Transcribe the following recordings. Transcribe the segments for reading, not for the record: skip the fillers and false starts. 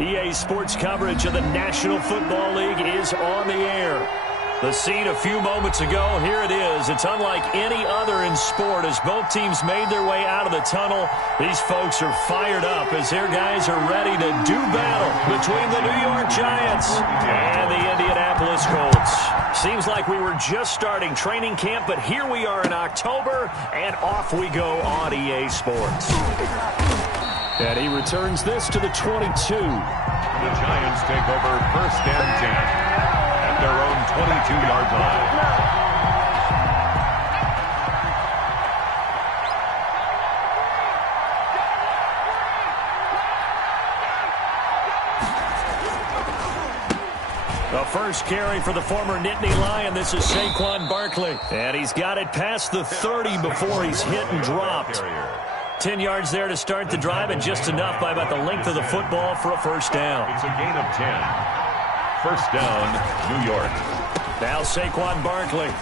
EA Sports coverage of the National Football League is on the air. The scene a few moments ago, here it is. It's unlike any other in sport as both teams made their way out of the tunnel. These folks are fired up as their guys are ready to do battle between the New York Giants and the Indianapolis Colts. Seems like we were just starting training camp, but here we are in October, and off we go on EA Sports. And he returns this to the 22. The Giants take over 1st and 10 at their own 22-yard line. The first carry for the former Nittany Lion. This is Saquon Barkley. And he's got it past the 30 before he's hit and dropped. 10 yards there to start the drive, and just enough by about the length of the football for a first down. It's a gain of 10. First down, New York. Now Saquon Barkley.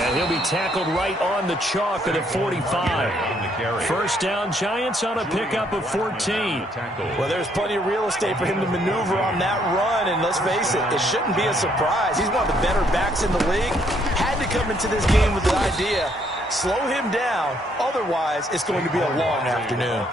And he'll be tackled right on the chalk at the 45. First down, Giants on a pickup of 14. Well, there's plenty of real estate for him to maneuver on that run, and let's face it, it shouldn't be a surprise. He's one of the better backs in the league. Had to come into this game with the idea, slow him down, otherwise it's going to be a long afternoon.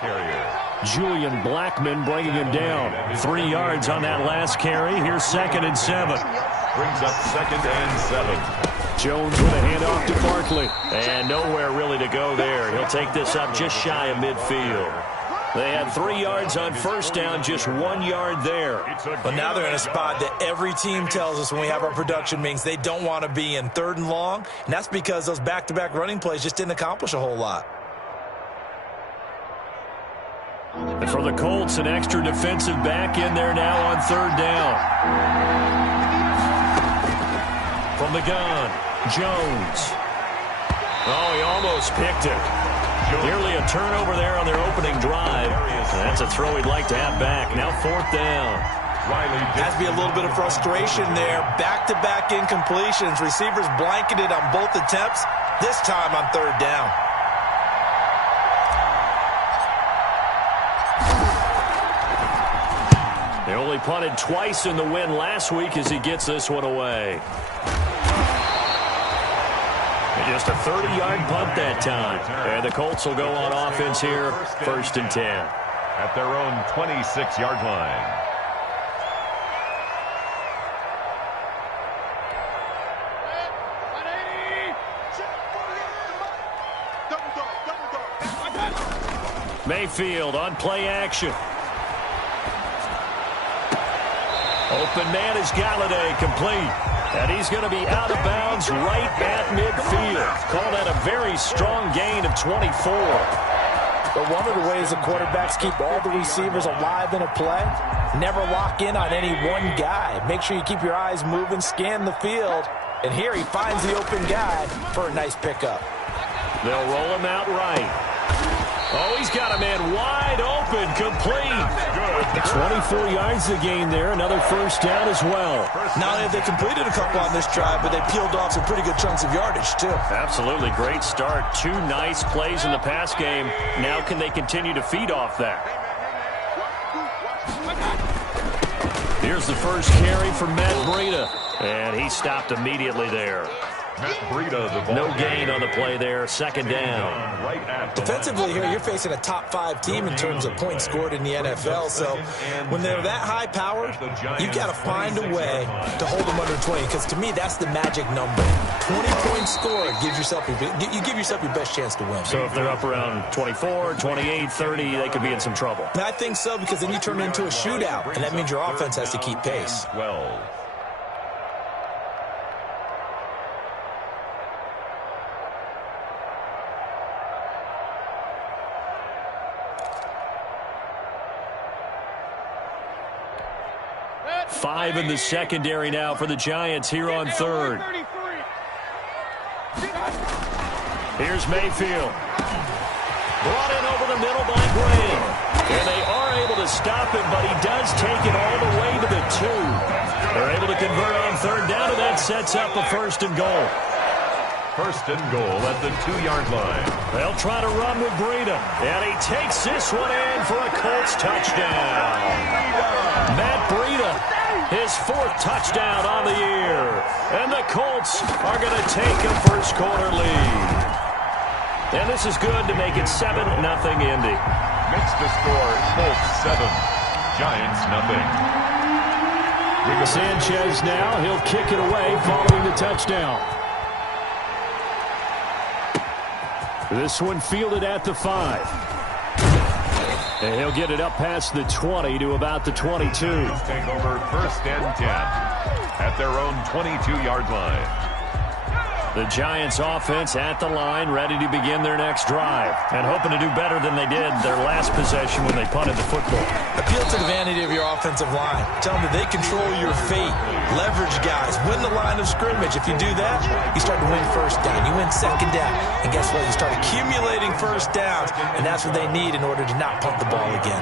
Julian Blackmon bringing him down. 3 yards on that last carry. Here's 2nd and 7. Brings up 2nd and 7. Jones with a handoff to Barkley. And nowhere really to go there. He'll take this up just shy of midfield. They had 3 yards on first down, just 1 yard there. But now they're in a spot that every team tells us when we have our production meetings they don't want to be in, 3rd and long. And that's because those back-to-back running plays just didn't accomplish a whole lot. And for the Colts, an extra defensive back in there now on 3rd down. From the gun, Jones. Oh, he almost picked it. Nearly a turnover there on their opening drive. And that's a throw he'd like to have back. Now 4th down. Has to be a little bit of frustration there. Back-to-back incompletions. Receivers blanketed on both attempts. This time on 3rd down. They only punted twice in the win last week as he gets this one away. And just a 30-yard punt that time. And the Colts will go on offense here, 1st and 10. At their own 26-yard line. Mayfield on play action. Open man is Galladay, complete. And he's going to be out of bounds right at midfield. Call that a very strong gain of 24. But one of the ways the quarterbacks keep all the receivers alive in a play, never lock in on any one guy. Make sure you keep your eyes moving, scan the field. And here he finds the open guy for a nice pickup. They'll roll him out right. Oh, he's got a man wide open, complete. 24 yards a gain there, another first down as well. Not only have they completed a couple on this drive, but they peeled off some pretty good chunks of yardage, too. Absolutely, great start. 2 nice plays in the pass game. Now can they continue to feed off that? Here's the first carry for Matt Breida, and he stopped immediately there. Matt Breida, the ball no gain on the play there, 2nd down. Defensively here, you're facing a top-5 team in terms of points scored in the NFL. So when they're that high-powered, you've got to find a way to hold them under 20. Because to me, that's the magic number. 20 points scored gives yourself you give yourself your best chance to win. So if they're up around 24, 28, 30, they could be in some trouble. And I think so, because then you turn it into a shootout, and that means your offense has to keep pace. 12. Five in the secondary now for the Giants here on 3rd. Here's Mayfield. Brought in over the middle by Gray. And they are able to stop him, but he does take it all the way to the 2. They're able to convert on 3rd down, and that sets up a 1st and goal. First and goal at the 2-yard line. They'll try to run with Breida. And he takes this one in for a Colts touchdown. Matt Breida, his 4th touchdown on the year. And the Colts are going to take a first-quarter lead. And this is good to make it 7-0 Indy. Makes the score Colts 7, Giants nothing. Sanchez now, he'll kick it away following the touchdown. This one fielded at the 5. And he'll get it up past the 20 to about the 22. Take over first and 10 at their own 22-yard line. The Giants offense at the line, ready to begin their next drive. And hoping to do better than they did their last possession when they punted the football. Appeal to the vanity of your offensive line. Tell them that they control your fate. Leverage guys. Win the line of scrimmage. If you do that, you start to win first down. You win second down. And guess what? You start accumulating first downs. And that's what they need in order to not punt the ball again.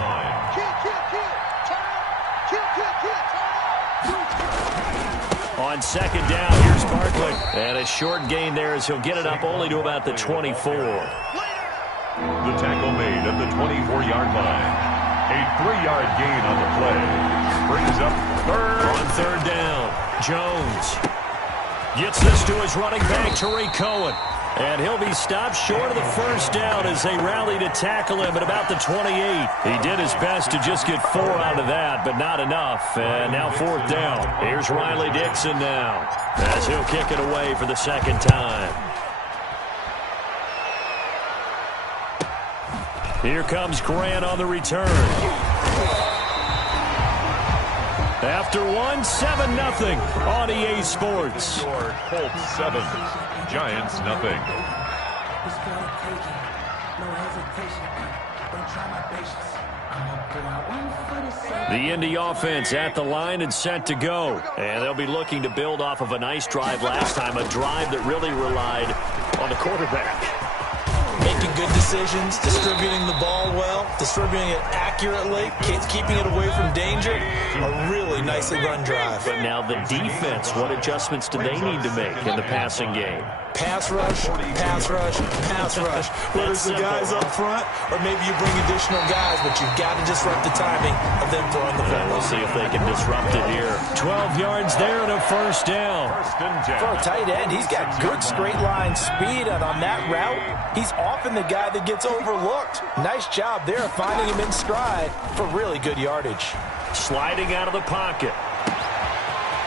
On second down, here's Barkley. And a short gain there as he'll get it up only to about the 24. The tackle made at the 24-yard line. A 3-yard gain on the play. Brings up third. On third down, Jones gets this to his running back, Tariq Cohen. And he'll be stopped short of the first down as they rally to tackle him at about the 28. He did his best to just get 4 out of that, but not enough. And now 4th down. Here's Riley Dixon now as he'll kick it away for the 2nd time. Here comes Grant on the return. After 7-0 on EA Sports. Colts 7, Giants nothing. The Indy offense at the line and set to go. And they'll be looking to build off of a nice drive last time, a drive that really relied on the quarterback. Making good decisions, distributing the ball well, distributing it accurately, keeping it away from danger. A really nicely run drive. But now the defense, what adjustments do they need to make in the passing game? Pass rush, pass rush, pass rush. Whether it's the guys up front or maybe you bring additional guys, but you've got to disrupt the timing of them throwing the football. We'll see if they can disrupt it here. 12 yards there and a first down. For a tight end, he's got good straight line speed, and on that route, he's often the guy that gets overlooked. Nice job there finding him in stride for really good yardage. Sliding out of the pocket.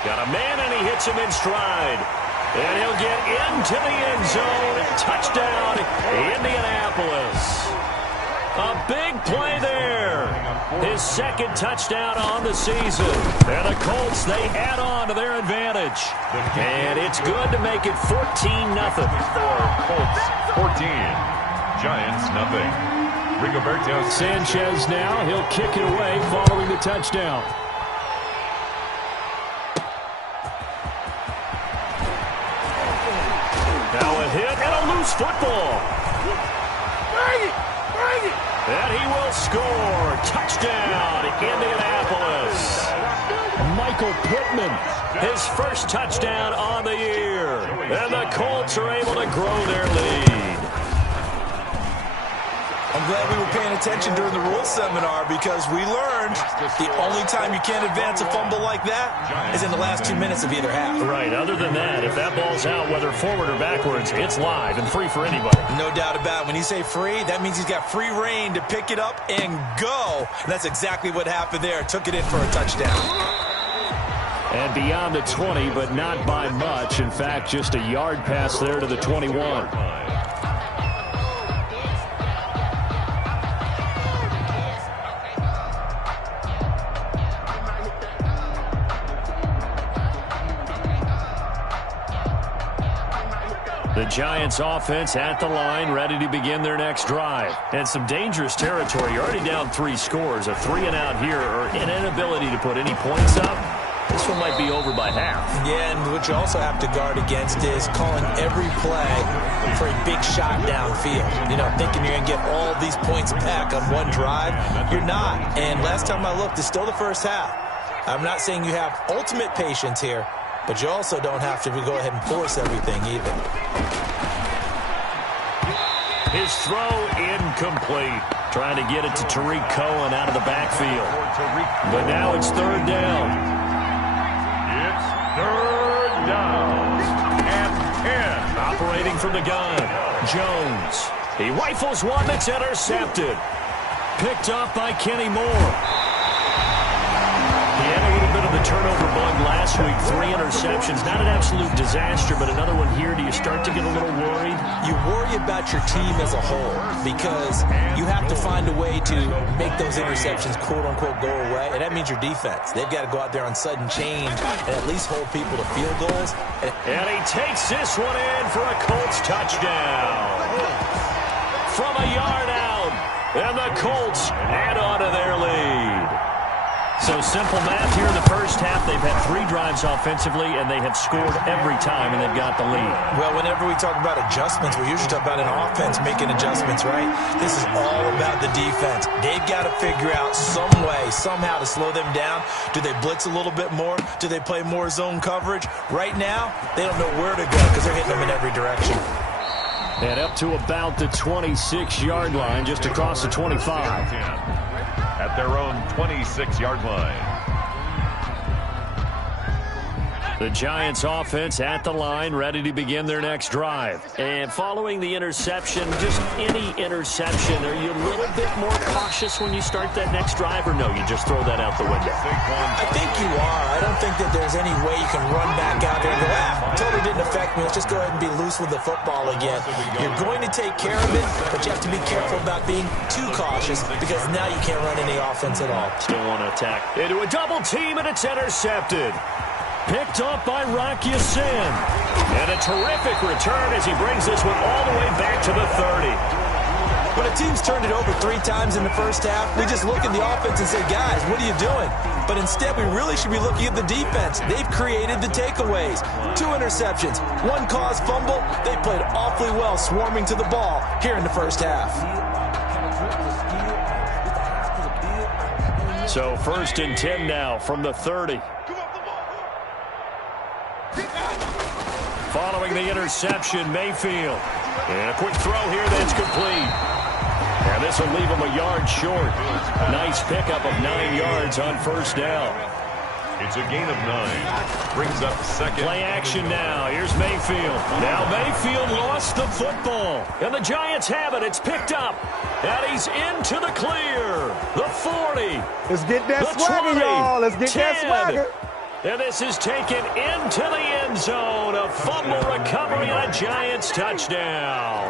Got a man, and he hits him in stride. And he'll get into the end zone. Touchdown, Indianapolis. A big play there. His 2nd touchdown on the season. And the Colts, they add on to their advantage. And it's good to make it 14-0. Colts 14, Giants nothing. Rigoberto Sanchez now, he'll kick it away following the touchdown. Now a hit and a loose football. And he will score. Touchdown, Indianapolis. Michael Pittman, his 1st touchdown on the year. And the Colts are able to grow their lead. I'm glad we were paying attention during the rules seminar because we learned the only time you can't advance a fumble like that is in the last 2 minutes of either half. Right. Other than that, if that ball's out, whether forward or backwards, it's live and free for anybody. No doubt about it. When you say free, that means he's got free reign to pick it up and go. And that's exactly what happened there. Took it in for a touchdown. And beyond the 20, but not by much. In fact, just a yard pass there to the 21. The Giants offense at the line, ready to begin their next drive. And some dangerous territory. You're already down 3 scores. A 3-and-out here, or an inability to put any points up. This one might be over by half. Yeah, and what you also have to guard against is calling every play for a big shot downfield. You know, thinking you're going to get all these points back on one drive. You're not. And last time I looked, it's still the first half. I'm not saying you have ultimate patience here, but you also don't have to go ahead and force everything either. His throw incomplete. Trying to get it to Tariq Cohen out of the backfield. But now it's third down. It's third down and 10. Operating from the gun, Jones. He rifles one that's intercepted. Picked off by Kenny Moore. He had a little bit of the turnover bug last week. 3 interceptions. Not an absolute disaster, but another one here. Do you start to get a little worried? You worry about your team as a whole because you have to find a way to make those interceptions, quote-unquote, go away, and that means your defense. They've got to go out there on sudden change and at least hold people to field goals. And he takes this one in for a Colts touchdown. From a yard out, and the Colts add on to their lead. So simple math here in the first half. They've had 3 drives offensively, and they have scored every time, and they've got the lead. Well, whenever we talk about adjustments, we usually talk about an offense making adjustments, right? This is all about the defense. They've got to figure out some way, somehow to slow them down. Do they blitz a little bit more? Do they play more zone coverage? Right now, they don't know where to go because they're hitting them in every direction. And up to about the 26-yard line, just across the 25. At their own 26-yard line. The Giants offense at the line, ready to begin their next drive. And following the interception, just any interception, are you a little bit more cautious when you start that next drive, or no, you just throw that out the window? I think you are. I don't think that there's any way you can run back out there and go, totally didn't affect me. Let's just go ahead and be loose with the football again. You're going to take care of it, but you have to be careful about being too cautious because now you can't run any offense at all. Still want to attack into a double team, and it's intercepted. Picked off by Rock Ya-Sin. And a terrific return as he brings this one all the way back to the 30. When a team's turned it over 3 times in the first half, we just look at the offense and say, guys, what are you doing? But instead, we really should be looking at the defense. They've created the takeaways. 2 interceptions, 1 caused fumble. They played awfully well swarming to the ball here in the first half. So 1st and 10 now from the 30. Following the interception, Mayfield. And a quick throw here that's complete. And this will leave him a yard short. Nice pickup of 9 yards on 1st down. It's a gain of 9. Brings up 2nd. Play action now. Here's Mayfield. Now Mayfield lost the football. And the Giants have it. It's picked up. And he's into the clear. The 40. Let's get that the swagger, 20, y'all. Let's get 10. that swagger. And this is taken into the end zone. A fumble recovery and a Giants touchdown.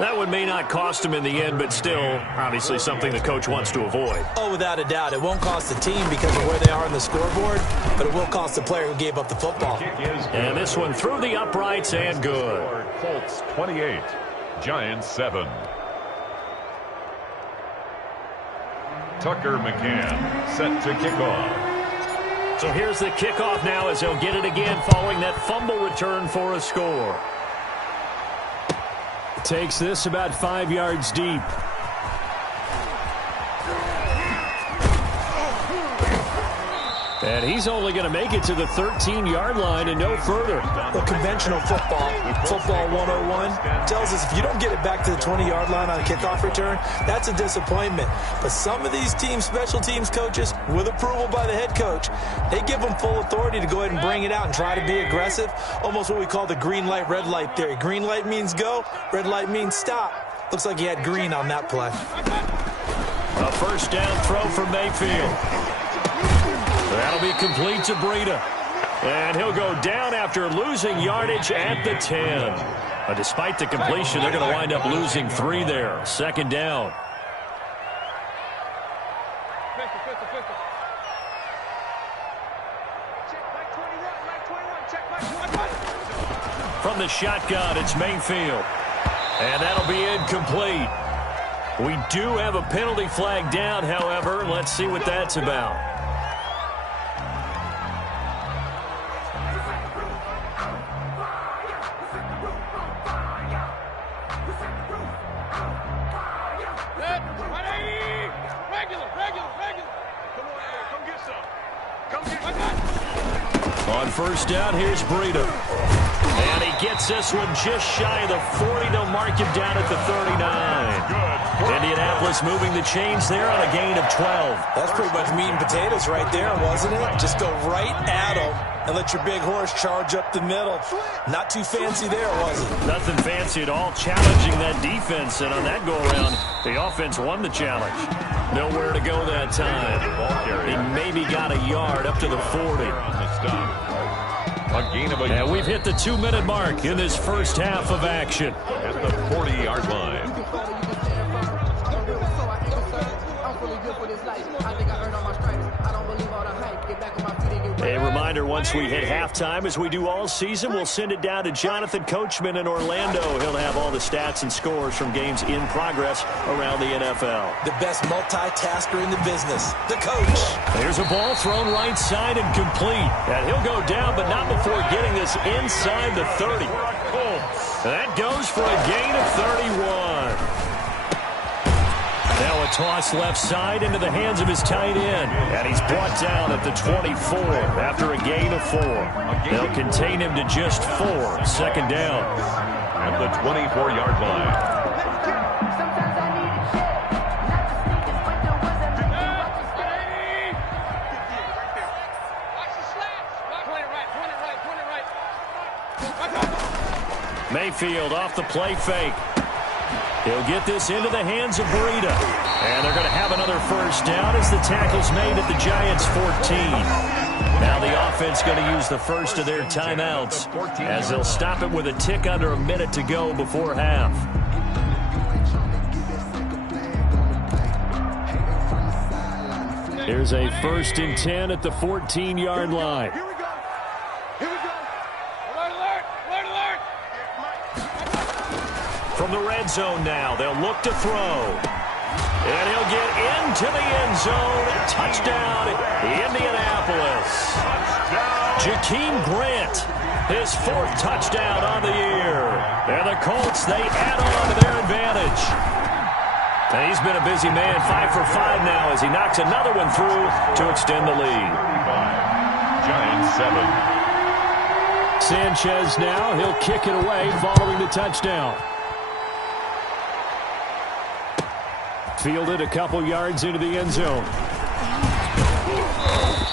That one may not cost him in the end, but still, obviously something the coach wants to avoid. Oh, without a doubt. It won't cost the team because of where they are on the scoreboard, but it will cost the player who gave up the football. And this one through the uprights and good. Colts 28, Giants 7. Tucker McCann set to kick off. So here's the kickoff now as he'll get it again following that fumble return for a score. Takes this about 5 yards deep. And he's only going to make it to the 13-yard line and no further. Well, conventional football 101, tells us if you don't get it back to the 20-yard line on a kickoff return, that's a disappointment. But some of these teams, special teams coaches, with approval by the head coach, they give them full authority to go ahead and bring it out and try to be aggressive, almost what we call the green light, red light theory. Green light means go, red light means stop. Looks like he had green on that play. A 1st down throw from Mayfield. That'll be complete to Breida. And he'll go down after losing yardage at the 10. Despite the completion, they're going to wind up losing 3 there. 2nd down. From the shotgun, it's Mayfield. And that'll be incomplete. We do have a penalty flag down, however. Let's see what that's about. On 1st down, here's Breida. And he gets this one just shy of the 40. They'll mark him down at the 39. Indianapolis moving the chains there on a gain of 12. That's pretty much meat and potatoes right there, wasn't it? Just go right at them and let your big horse charge up the middle. Not too fancy there, was it? Nothing fancy at all, challenging that defense. And on that go-around, the offense won the challenge. Nowhere to go that time. He maybe got a yard up to the 40. And we've hit the 2-minute mark in this first half of action. At the 40-yard line. A reminder, once we hit halftime, as we do all season, we'll send it down to Jonathan Coachman in Orlando. He'll have all the stats and scores from games in progress around the NFL. The best multitasker in the business, the coach. There's a ball thrown right side and complete. And he'll go down, but not before getting this inside the 30. That goes for a gain of 31. Now a toss left side into the hands of his tight end. And he's brought down at the 24 after a gain of 4. They'll contain him to just 4. Second down. At the 24-yard line. Mayfield off the play fake. He'll get this into the hands of Breida. And they're going to have another first down as the tackle's made at the Giants' 14. Now the offense going to use the first of their timeouts as they'll stop it with a tick under a minute to go before half. Here's a 1st and 10 at the 14-yard line. From the red zone now, they'll look to throw. And he'll get into the end zone. Touchdown, Indianapolis. Jakeem Grant, his 4th touchdown on the year. And the Colts, they add on to their advantage. And he's been a busy man, 5 for 5 now as he knocks another one through to extend the lead. Giants 7. Sanchez now, he'll kick it away following the touchdown. Fielded a couple yards into the end zone.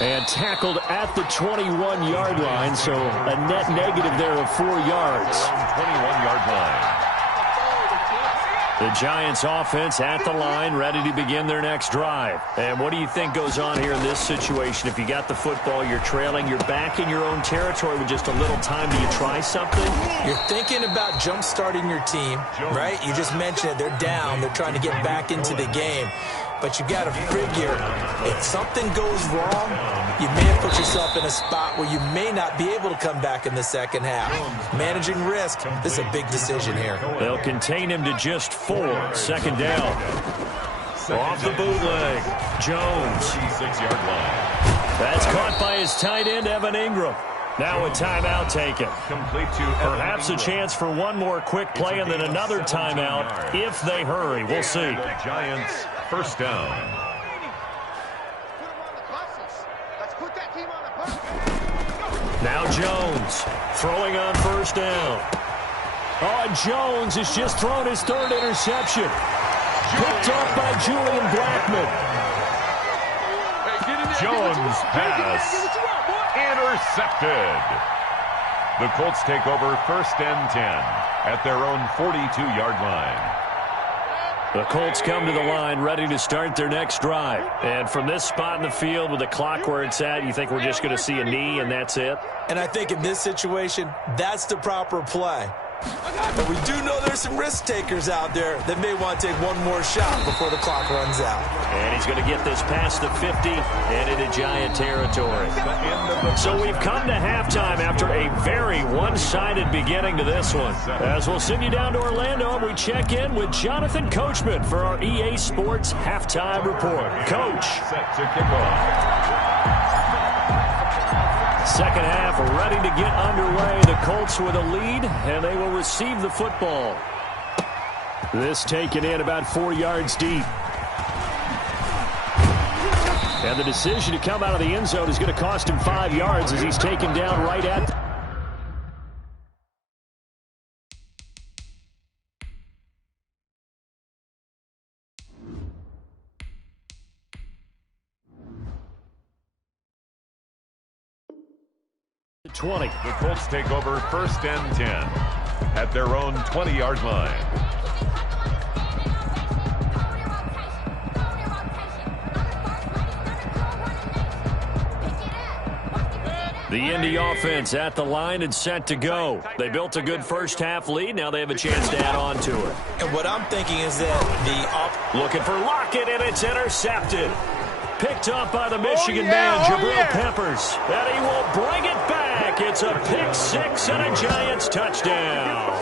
And tackled at the 21-yard line, so a net negative there of 4 yards. 21-yard line. The Giants offense at the line, ready to begin their next drive. And what do you think goes on here in this situation? If you got the football, you're trailing, you're back in your own territory with just a little time. Do you try something? You're thinking about jump-starting your team, right? You just mentioned it. They're down. They're trying to get back into the game. But you got to figure, if something goes wrong, you may have put yourself in a spot where you may not be able to come back in the second half. Managing risk, this is a big decision here. They'll contain him to just 4. Second down. Off the bootleg. Jones. 6-yard line. That's caught by his tight end, Evan Ingram. Now a timeout taken. Complete to perhaps a chance for one more quick play and then another timeout if they hurry. We'll see. Giants, first down. Now Jones throwing on first down. Oh, and Jones has just thrown his 3rd interception. Picked up by Julian Blackmon. Jones pass. Intercepted. The Colts take over 1st and 10 at their own 42-yard line. The Colts come to the line ready to start their next drive. And from this spot in the field with the clock where it's at, you think we're just going to see a knee and that's it? And I think in this situation, that's the proper play. But we do know there's some risk takers out there that may want to take one more shot before the clock runs out. And he's going to get this past the 50 and into Giant territory. So we've come to halftime after a very one-sided beginning to this one. As we'll send you down to Orlando and we check in with Jonathan Coachman for our EA Sports Halftime Report. Coach. Set to kick off. Second half ready to get underway. The Colts with a lead, and they will receive the football. This taken in about 4 yards deep. And the decision to come out of the end zone is going to cost him 5 yards as he's taken down right at 20. The Colts take over 1st and 10 at their own 20-yard line. The Indy offense at the line and set to go. They built a good first-half lead. Now they have a chance to add on to it. And what I'm thinking is that looking for Lockett, and it's intercepted. Picked up by the Michigan man, Jabril Peppers. And he will bring it back. It's a pick six and a Giants touchdown.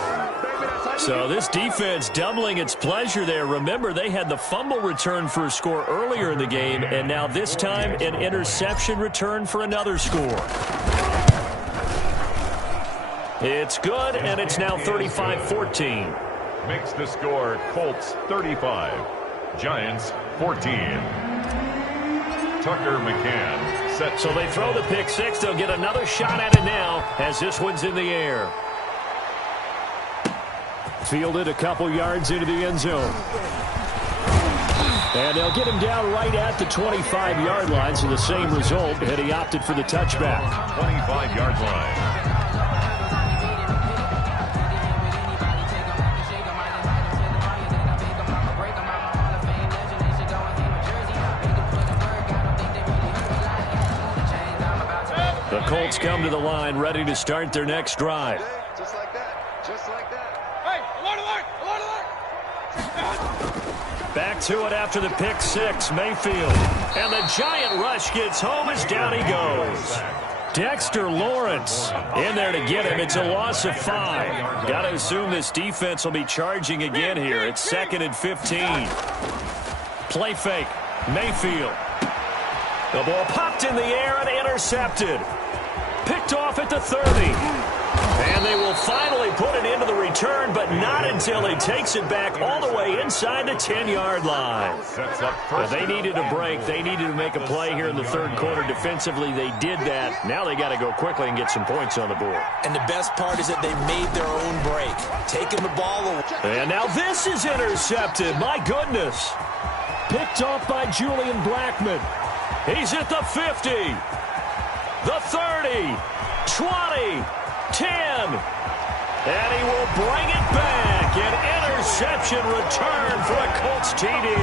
So this defense doubling its pleasure there. Remember, they had the fumble return for a score earlier in the game, and now this time an interception return for another score. It's good, and it's now 35-14. Makes the score Colts 35, Giants 14. Tucker McCann set. So they throw the pick six. They'll get another shot at it now as this one's in the air. Fielded a couple yards into the end zone. And they'll get him down right at the 25-yard line, so the same result, and he opted for the touchback. 25-yard line. The Colts come to the line, ready to start their next drive. Just like that. Just like that. Hey, alert, alert, alert, alert. Back to it after the pick six, Mayfield. And the giant rush gets home as down he goes. Dexter Lawrence in there to get him. It's a loss of 5. Got to assume this defense will be charging again here. It's 2nd and 15. Play fake. Mayfield. The ball popped in the air and intercepted. Picked off at the 30. And they will finally put it into the return, but not until he takes it back all the way inside the 10-yard line. They needed a break. They needed to make a play here in the third quarter. Defensively, they did that. Now they got to go quickly and get some points on the board. And the best part is that they made their own break, taking the ball away. And now this is intercepted. My goodness. Picked off by Julian Blackmon. He's at the 50, the 30, 20, 10, and he will bring it back. An interception return for a Colts TD.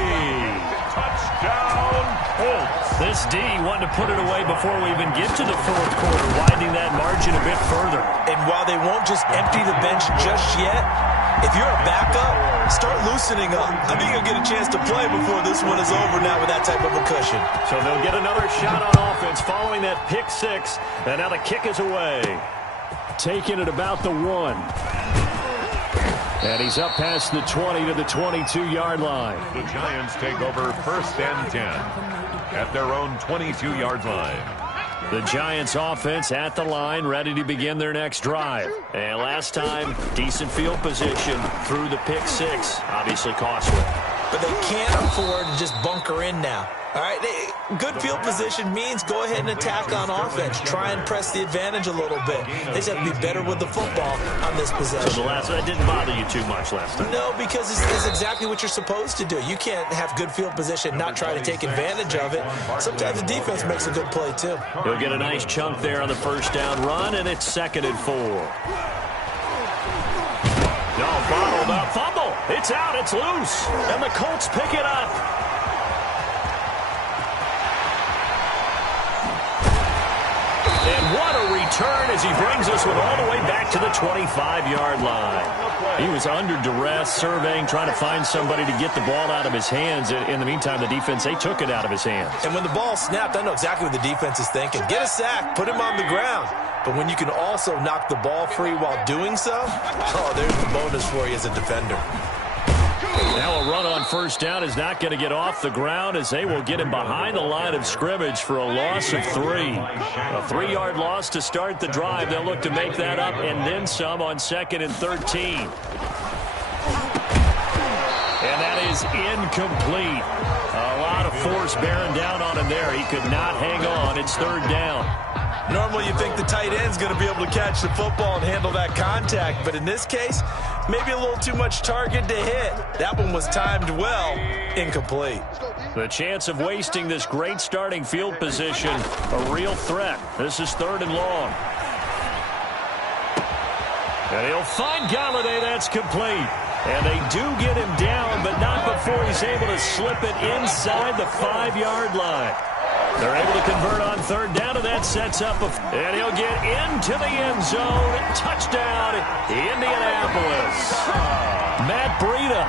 Touchdown, Colts. This D wanted to put it away before we even get to the fourth quarter, widening that margin a bit further. And while they won't just empty the bench just yet, if you're a backup, start loosening up. I think you'll get a chance to play before this one is over now with that type of a cushion. So they'll get another shot on offense following that pick six, and now the kick is away. Taking it about the 1. And he's up past the 20 to the 22-yard line. The Giants take over 1st and 10 at their own 22-yard line. The Giants offense at the line, ready to begin their next drive. And last time, decent field position through the pick six. Obviously costly. But they can't afford to just bunker in now. All right, good field position means go ahead and attack on offense. Try and press the advantage a little bit. They just have to be better with the football on this possession. So that didn't bother you too much last time? No, because it's exactly what you're supposed to do. You can't have good field position, not try to take advantage of it. Sometimes the defense makes a good play, too. He'll get a nice chunk there on the first down run, and it's 2nd and 4. No, bottled up fumble. It's out. It's loose. And the Colts pick it up. And what a return as he brings us with all the way back to the 25-yard line. He was under duress, surveying, trying to find somebody to get the ball out of his hands. In the meantime, the defense, they took it out of his hands. And when the ball snapped, I know exactly what the defense is thinking. Get a sack, put him on the ground. But when you can also knock the ball free while doing so, oh, there's the bonus for you as a defender. Now a run on first down is not going to get off the ground as they will get him behind the line of scrimmage for a loss of 3. A 3-yard loss to start the drive. They'll look to make that up and then some on 2nd and 13. And that is incomplete. A lot of force bearing down on him there. He could not hang on. It's 3rd down. Normally you think the tight end's going to be able to catch the football and handle that contact, but in this case, maybe a little too much target to hit. That one was timed well, incomplete. The chance of wasting this great starting field position, a real threat. This is 3rd and long. And he'll find Galladay. That's complete. And they do get him down, but not before he's able to slip it inside the 5-yard line. They're able to convert on third down, and that sets up and he'll get into the end zone. Touchdown, Indianapolis. Matt Breida,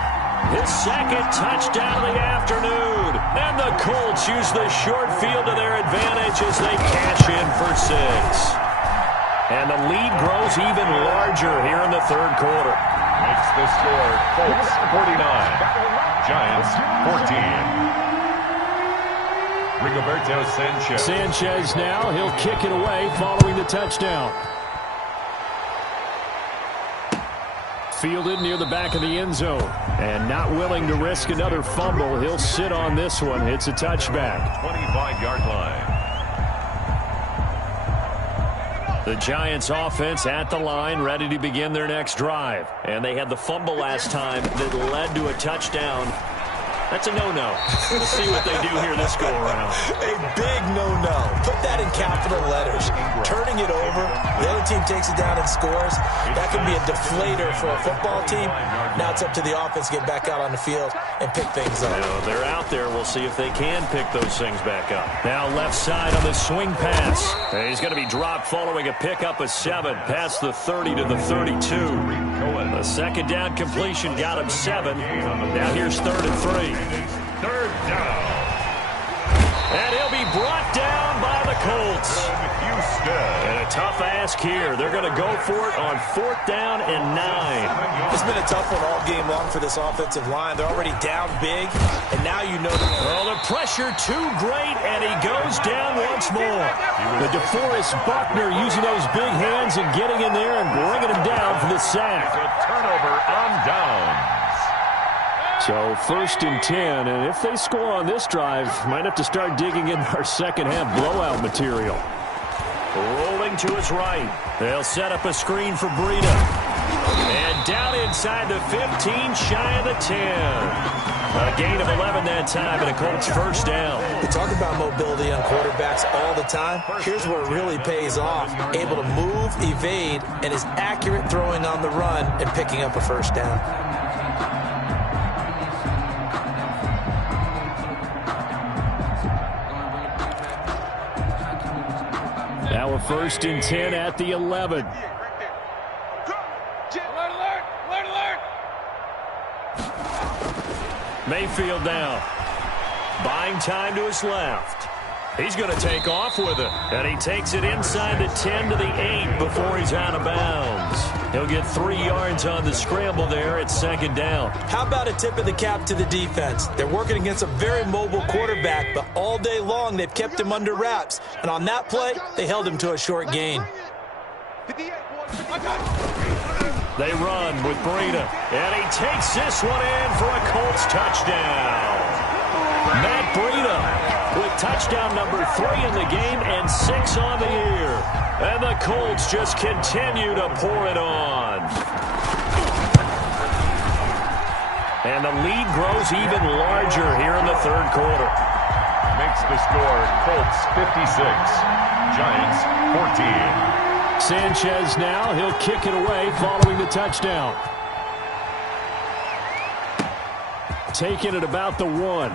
his second touchdown of the afternoon. And the Colts use the short field to their advantage as they cash in for 6. And the lead grows even larger here in the third quarter. Makes the score Colts 49, Giants 14. Rigoberto Sanchez. Sanchez now, he'll kick it away following the touchdown. Fielded near the back of the end zone. And not willing to risk another fumble, he'll sit on this one. It's a touchback. 25-yard line. The Giants offense at the line, ready to begin their next drive. And they had the fumble last time that led to a touchdown. That's a no-no. We'll see what they do here this go-around. A big no-no. Put that in capital letters. Turning it over, the other team takes it down and scores. That can be a deflator for a football team. Now it's up to the offense to get back out on the field and pick things up. They're out there. We'll see if they can pick those things back up. Now left side on the swing pass. He's going to be dropped following a pickup of 7 past the 30 to the 32. The second down completion got him 7. Now here's 3rd and 3. Third down. And he'll be brought down by the Colts. Houston. And a tough ask here. They're going to go for it on 4th down and 9. It's been a tough one all game long for this offensive line. They're already down big, and now you know the pressure too great, and he goes down once more. The DeForest Buckner using those big hands and getting in there and bringing him down for the sack. A turnover on downs. So 1st and 10, and if they score on this drive, might have to start digging in our second half blowout material. Rolling to his right. They'll set up a screen for Breida. And down inside the 15, shy of the 10. A gain of 11 that time, and a Colts first down. We talk about mobility on quarterbacks all the time. Here's where it really pays off. Able to move, evade, and is accurate throwing on the run and picking up a first down. Now a 1st and 10 at the 11. Mayfield now. Buying time to his left. He's going to take off with it. And he takes it inside the 10 to the 8 before he's out of bounds. He'll get 3 yards on the scramble there at 2nd down. How about a tip of the cap to the defense? They're working against a very mobile quarterback, but all day long they've kept him under wraps. And on that play, they held him to a short gain. They run with Breida, and he takes this one in for a Colts touchdown. Matt Breida with touchdown number 3 in the game and 6 on the year. And the Colts just continue to pour it on. And the lead grows even larger here in the third quarter. Makes the score Colts 56, Giants 14. Sanchez now, he'll kick it away following the touchdown. Taking it about the 1.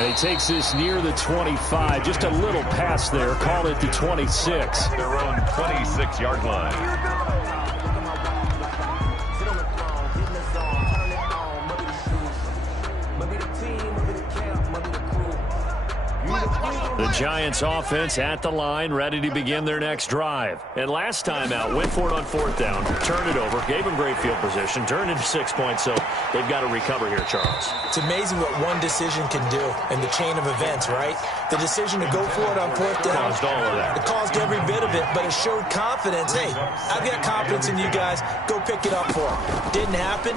And he takes this near the 25. Just a little pass there. Call it the 26. Their own 26-yard line. The Giants offense at the line, ready to begin their next drive. And last time out, went for it on 4th down, turned it over, gave them great field position, turned into 6 points, so they've got to recover here, Charles. It's amazing what one decision can do in the chain of events, right? The decision to go for it on 4th down. Caused all of that. It caused every bit of it, but it showed confidence. Hey, I've got confidence in you guys. Go pick it up for them. Didn't happen.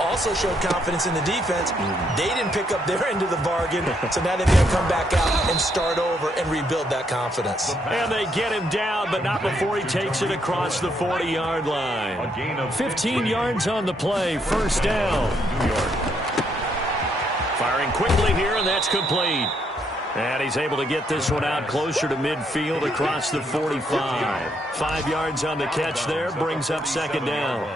Also showed confidence in the defense. They didn't pick up their end of the bargain, so now they've got to come back out and start over and rebuild that confidence. And they get him down, but not before he takes it across the 40-yard line. 15 yards on the play, first down. New York. Firing quickly here, and that's complete. And he's able to get this one out closer to midfield across the 45. 5 yards on the catch there, brings up second down.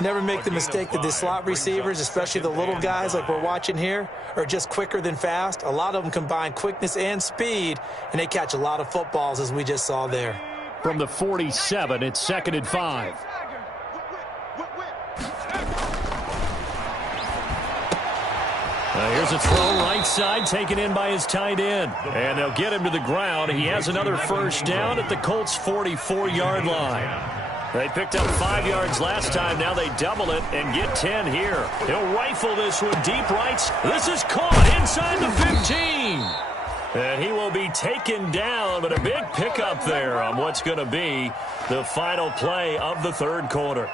Never make the mistake that the slot receivers, especially the little guys like we're watching here, are just quicker than fast. A lot of them combine quickness and speed, and they catch a lot of footballs, as we just saw there. From the 47, it's 2nd and 5. Here's a throw right side, taken in by his tight end. And they'll get him to the ground. He has another first down at the Colts' 44-yard line. They picked up 5 yards last time. Now they double it and get 10 here. He'll rifle this one deep right. This is caught inside the 15. And he will be taken down, but a big pickup there on what's going to be the final play of the third quarter.